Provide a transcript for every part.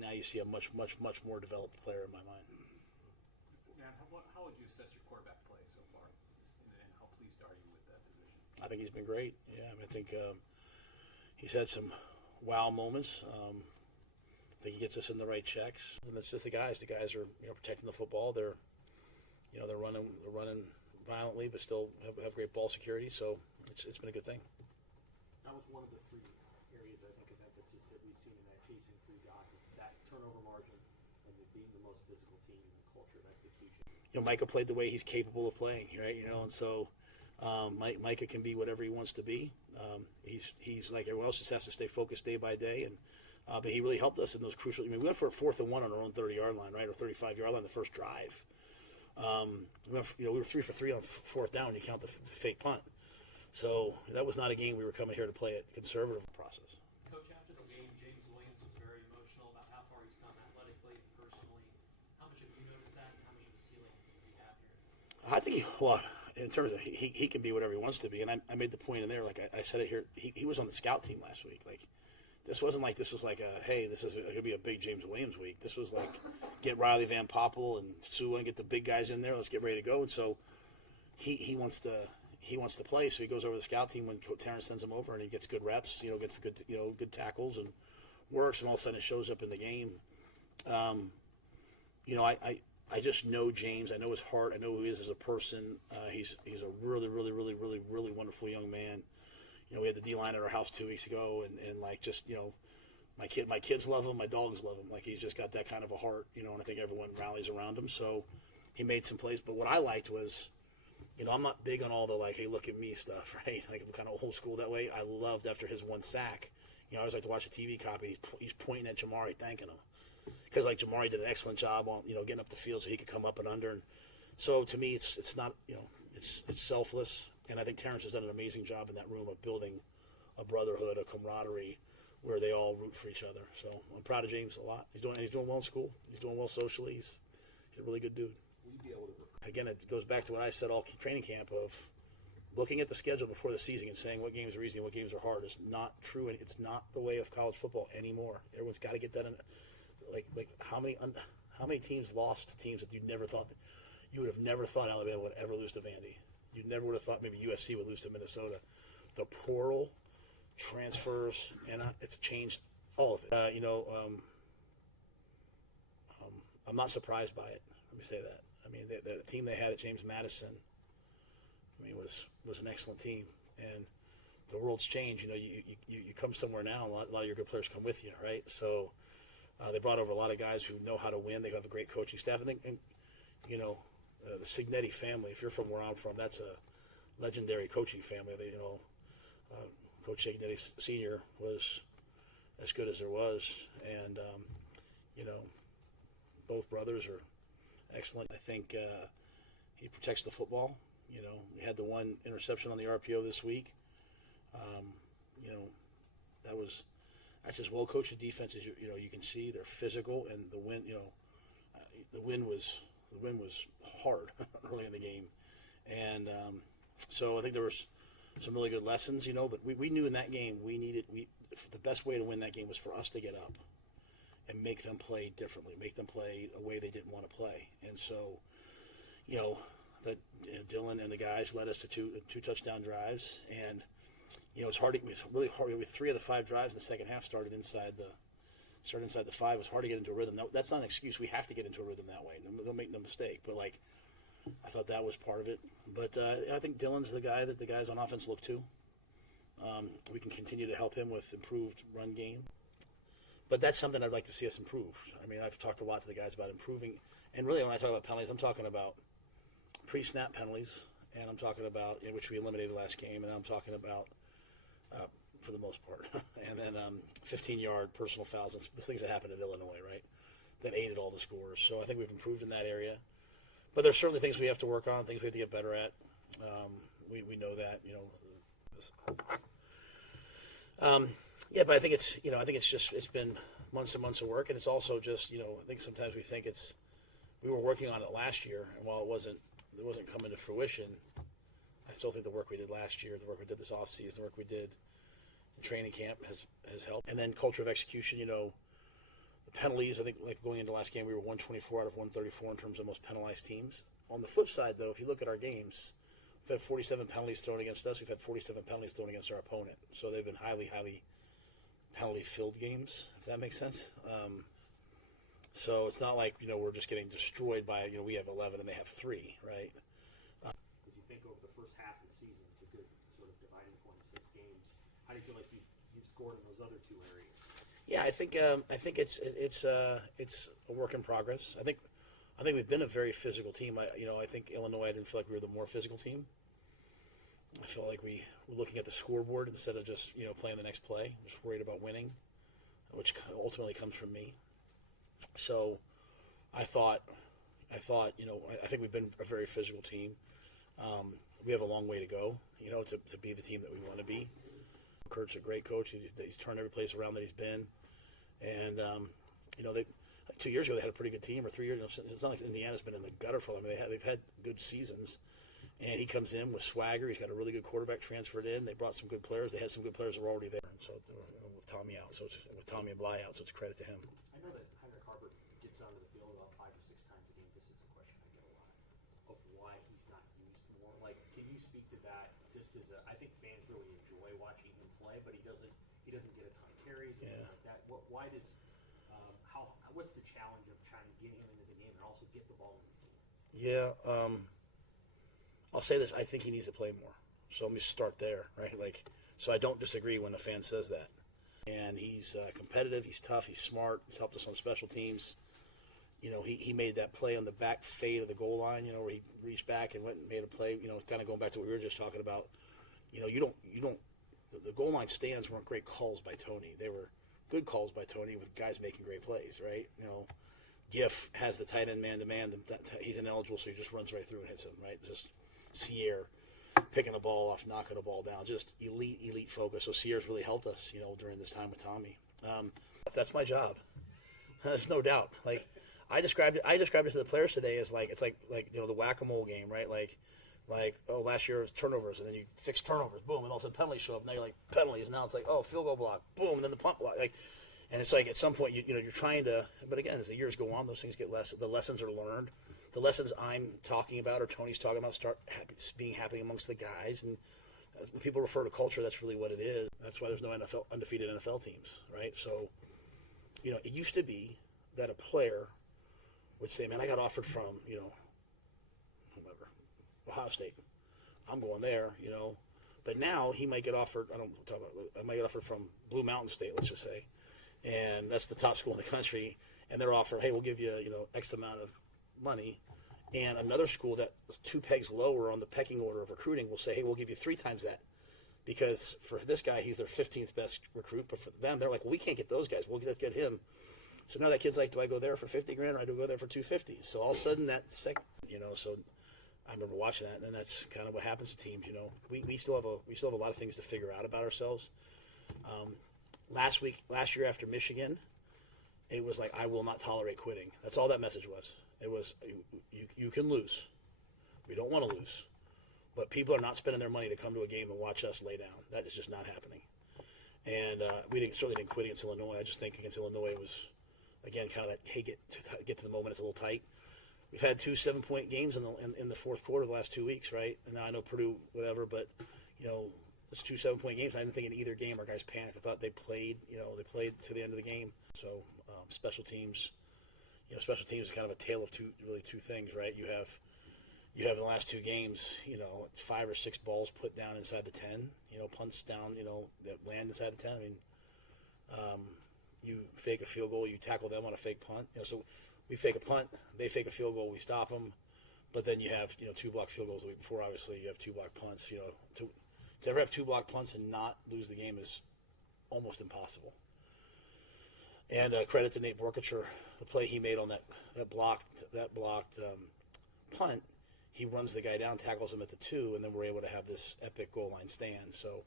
now you see a much more developed player in my mind. Matt, how would you assess your quarterback play so far, and how pleased are you with that position? I think he's been great. Yeah, I mean, I think he's had some wow moments. I think he gets us in the right checks, and it's just the guys. The guys are protecting the football. They're running violently, but still have great ball security. So it's been a good thing. That was one of the three areas I think of emphasis that we've seen in that chasing through doc, that turnover margin, and being the most physical team and the culture of execution. Miccah played the way he's capable of playing, right? And so Miccah can be whatever he wants to be. He's like everyone else, just has to stay focused day by day, and but he really helped us in those crucial. I mean, we went for a 4th and 1 on our own 30-yard line, right, or 35-yard line the first drive. We were 3 for 3 on 4th down. You count the fake punt. So that was not a game we were coming here to play it conservative process. Coach, after the game, James Williams was very emotional about how far he's come athletically and personally. How much have you noticed that, and how much of a ceiling does he have here? I think in terms of he can be whatever he wants to be, and I made the point in there, like I said it here. He was on the scout team last week. Like this wasn't like this was like hey, this is going to be a big James Williams week. This was like get Riley Van Poppel and Sua and get the big guys in there. Let's get ready to go. And so he wants to play. So he goes over to the scout team when Terrence sends him over, and he gets good reps. Gets good tackles and works, and all of a sudden it shows up in the game. I just know James. I know his heart. I know who he is as a person. He's a really wonderful young man. We had the D-line at our house 2 weeks ago, and like just my kids love him. My dogs love him. Like he's just got that kind of a heart, and I think everyone rallies around him. So he made some plays. But what I liked was, I'm not big on all the like, hey, look at me stuff, right? Like I'm kind of old school that way. I loved after his one sack. I always like to watch a TV copy. He's pointing at Jamari, thanking him. Because like Jamari did an excellent job on getting up the field so he could come up and under, and so to me it's not it's selfless, and I think Terrence has done an amazing job in that room of building a brotherhood, a camaraderie where they all root for each other. So I'm proud of James a lot. He's doing well in school. He's doing well socially. He's a really good dude. Will you be able to? Again, it goes back to what I said all training camp of looking at the schedule before the season and saying what games are easy and what games are hard is not true, and it's not the way of college football anymore. Everyone's got to get that in. Like how many teams lost to teams that you would have never thought Alabama would ever lose to Vandy. You never would have thought maybe USC would lose to Minnesota. The portal, transfers, and it's changed all of it. I'm not surprised by it. Let me say that. I mean, the team they had at James Madison, was an excellent team, and the world's changed. You come somewhere now, a lot of your good players come with you, right? So. They brought over a lot of guys who know how to win. They have a great coaching staff. And the Signetti family, if you're from where I'm from, that's a legendary coaching family. Coach Signetti Sr. was as good as there was. And, both brothers are excellent. I think he protects the football. We had the one interception on the RPO this week. That's as well coached a defense as you can see. They're physical, and the wind was hard early in the game, and so I think there was some really good lessons, But we knew in that game the best way to win that game was for us to get up and make them play differently, make them play a way they didn't want to play, and so Dylan and the guys led us to two touchdown drives, and. It's hard. It was really hard. With 3 of the 5 drives in the second half started inside the 5. It was hard to get into a rhythm. That's not an excuse. We have to get into a rhythm that way. Don't make no mistake. But I thought that was part of it. But I think Dylan's the guy that the guys on offense look to. We can continue to help him with improved run game. But that's something I'd like to see us improve. I've talked a lot to the guys about improving. And really, when I talk about penalties, I'm talking about pre-snap penalties, and I'm talking about which we eliminated last game, and I'm talking about. For the most part, and then 15-yard personal fouls, and the things that happened in Illinois, right, that aided all the scores. So I think we've improved in that area, but there's certainly things we have to work on, things we have to get better at. We know that, but I think it's been months and months of work, and it's also just I think sometimes we think we were working on it last year, and while it wasn't coming to fruition. I still think the work we did last year, the work we did this offseason, the work we did in training camp has helped. And then culture of execution, the penalties, I think like going into last game, we were 124 out of 134 in terms of most penalized teams. On the flip side, though, if you look at our games, we've had 47 penalties thrown against us. We've had 47 penalties thrown against our opponent. So they've been highly, highly penalty-filled games, if that makes sense. So it's not like, we're just getting destroyed by, we have 11 and they have 3, right? As you think over the first half of the season, it's a good sort of dividing point of 6 games. How do you feel like you've scored in those other 2 areas? Yeah, I think it's a work in progress. I think we've been a very physical team. I think Illinois, I didn't feel like we were the more physical team. I felt like we were looking at the scoreboard instead of just playing the next play. Just worried about winning, which ultimately comes from me. So, I think we've been a very physical team. We have a long way to go, to be the team that we want to be. Kurt's a great coach. He's turned every place around that he's been, and they 2 years ago they had a pretty good team, or 3 years. It's not like Indiana's been in the gutter for them. I mean, they've had good seasons, and he comes in with swagger. He's got a really good quarterback transferred in. They brought some good players. They had some good players that were already there. And so with Tommy out, with Tommy and Bly out, so it's credit to him. I know that Heinrich Harper gets onto the field about 5 or 6 times a game. This is a question I get a lot of why he's not used more. Like, can you speak to that? Just as I think fans really enjoy watching him play, but he doesn't get a ton of carries or anything like that. Why does what's the challenge of trying to get him into the game and also get the ball in his hands? Yeah, I'll say this. I think he needs to play more. So let me start there, right? So I don't disagree when a fan says that. And he's competitive. He's tough. He's smart. He's helped us on special teams. He made that play on the back fade of the goal line, where he reached back and went and made a play, kind of going back to what we were just talking about. The goal line stands weren't great calls by Tony. They were good calls by Tony with guys making great plays, right? Giff has the tight end man-to-man. He's ineligible, so he just runs right through and hits him, right? Just Sierre picking the ball off, knocking the ball down. Just elite focus. So Sierre's really helped us, during this time with Tommy. That's my job. There's no doubt. I described it to the players today as it's like the whack-a-mole game, right? Last year it was turnovers, and then you fix turnovers, boom, and all of a sudden penalties show up. Now you're like, penalties. Now it's like, field goal block, boom, and then the punt block. And it's like at some point you're trying to. But again, as the years go on, those things get less. The lessons are learned. The lessons I'm talking about or Tony's talking about start being happening amongst the guys. And when people refer to culture, that's really what it is. That's why there's no undefeated NFL teams, right? So, it used to be that a player would say, "Man, I got offered from whomever, Ohio State. I'm going there, But now he might get offered. I might get offered from Blue Mountain State, let's just say, and that's the top school in the country. And they're offering, hey, we'll give you X amount of money. And another school that's 2 pegs lower on the pecking order of recruiting will say, hey, we'll give you 3 times that. Because for this guy, he's their 15th best recruit. But for them, they're like, well, we can't get those guys. Let's get him. So now that kid's like, do I go there for $50,000 or do I go there for $250,000? So all of a sudden that second, so I remember watching that, and that's kind of what happens to teams. We still have a lot of things to figure out about ourselves. Last year after Michigan, it was like, I will not tolerate quitting. That's all that message was. It was, you can lose. We don't want to lose. But people are not spending their money to come to a game and watch us lay down. That is just not happening. And we certainly didn't quit against Illinois. I just think against Illinois it was, again, kind of that, hey, get to the moment. It's a little tight. We've had 2 7-point games in the fourth quarter the last 2 weeks, right? And I know Purdue, whatever, but it's 2 7-point games. I didn't think in either game our guys panicked. I thought they played to the end of the game. So special teams, special teams is kind of a tale of two things, right? You have in the last 2 games, 5 or 6 balls put down inside the 10, punts down, that land inside the 10. I mean, you fake a field goal, you tackle them on a fake punt. So we fake a punt, they fake a field goal, we stop them. But then you have 2 blocked field goals the week before. Obviously, you have 2 blocked punts. To ever have 2 blocked punts and not lose the game is almost impossible. And credit to Nate Borkacher, the play he made on that blocked punt. He runs the guy down, tackles him at the 2, and then we're able to have this epic goal line stand. So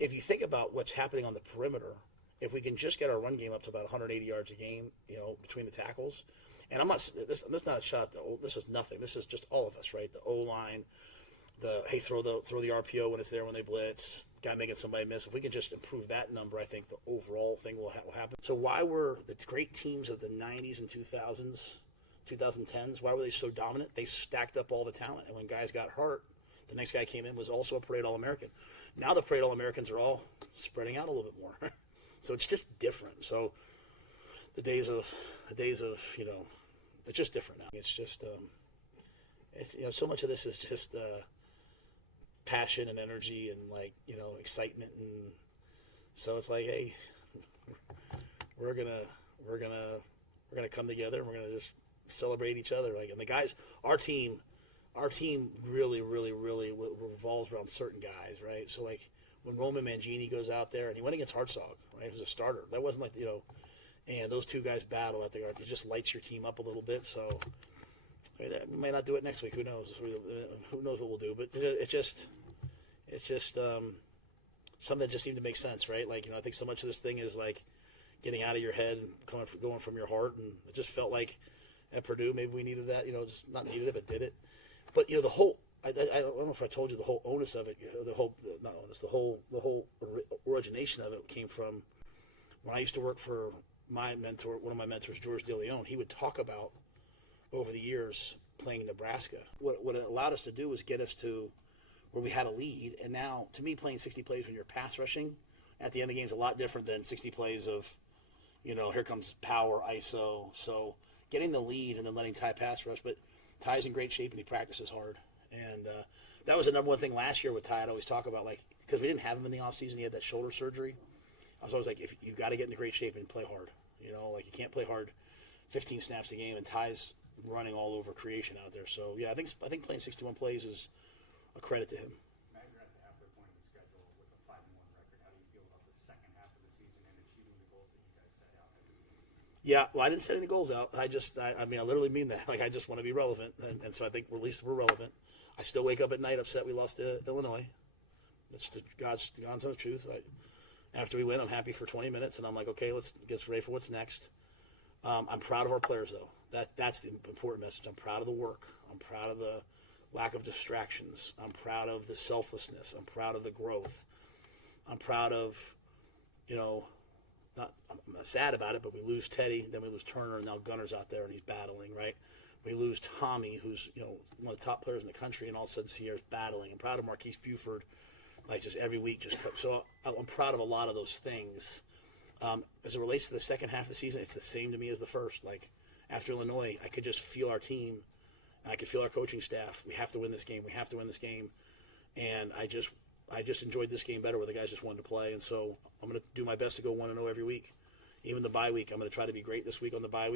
if you think about what's happening on the perimeter, if we can just get our run game up to about 180 yards a game, between the tackles, and this is not a shot. This is nothing. This is just all of us, right? The O line, throw the RPO when it's there when they blitz, guy making somebody miss. If we can just improve that number, I think the overall thing will happen. So why were the great teams of the 90s and 2000s, 2010s, why were they so dominant? They stacked up all the talent. And when guys got hurt, the next guy came in was also a Parade All-American. Now the Parade All-Americans are all spreading out a little bit more. So it's just different. So the days of, you know, it's just different now. It's just, it's, you know, so much of this is just passion and energy and, like, you know, excitement. And so it's like, hey, we're gonna come together and we're gonna just celebrate each other. Like, and the guys, our team really revolves around certain guys, right? So, like, when Roman Mangini goes out there, and he went against Hartzog, right? He was a starter. That wasn't like, you know, and those two guys battle out there. It just lights your team up a little bit. So, I mean, we might not do it next week. Who knows? Who knows what we'll do? But it's just something that just seemed to make sense, right? Like, you know, I think so much of this thing is like getting out of your head and going from your heart. And it just felt like at Purdue, maybe we needed that. You know, just not needed it, but did it. But, you know, the whole, I don't know if I told you the whole onus of it, you know, the whole origination of it came from when I used to work for my mentor, one of my mentors, George DeLeon. He would talk about over the years playing in Nebraska. What it allowed us to do was get us to where we had a lead. And now, to me, playing 60 plays when you're pass rushing at the end of the game is a lot different than 60 plays of, you know, here comes power, ISO. So getting the lead and then letting Ty pass rush. But Ty's in great shape and he practices hard. And that was the number one thing last year with Ty. I'd always talk about, like, because we didn't have him in the offseason. He had that shoulder surgery. I was always like, if you got to get into great shape and play hard. You know, like, you can't play hard 15 snaps a game, and Ty's running all over creation out there. So, yeah, I think playing 61 plays is a credit to him. Matt, you're at the halfway point of the schedule with a 5-1 record. How do you feel about the second half of the season and achieving the goals that you guys set out? Yeah, well, I didn't set any goals out. I mean, I literally mean that. Like, I just want to be relevant, and so I think at least we're relevant. I still wake up at night upset we lost to Illinois. It's God's honest truth. After we win, I'm happy for 20 minutes, and I'm like, okay, let's get ready for what's next. I'm proud of our players, though. That's the important message. I'm proud of the work. I'm proud of the lack of distractions. I'm proud of the selflessness. I'm proud of the growth. I'm proud of, you know, I'm not sad about it, but we lose Teddy, then we lose Turner, and now Gunner's out there and he's battling, right? We lose Tommy, who's, you know, one of the top players in the country, and all of a sudden Sierra's battling. I'm proud of Marquise Buford, like, just every week. So I'm proud of a lot of those things. As it relates to the second half of the season, it's the same to me as the first. Like, after Illinois, I could just feel our team. I could feel our coaching staff. We have to win this game. We have to win this game. And I just enjoyed this game better where the guys just wanted to play. And so I'm going to do my best to go 1-0 every week. Even the bye week, I'm going to try to be great this week on the bye week.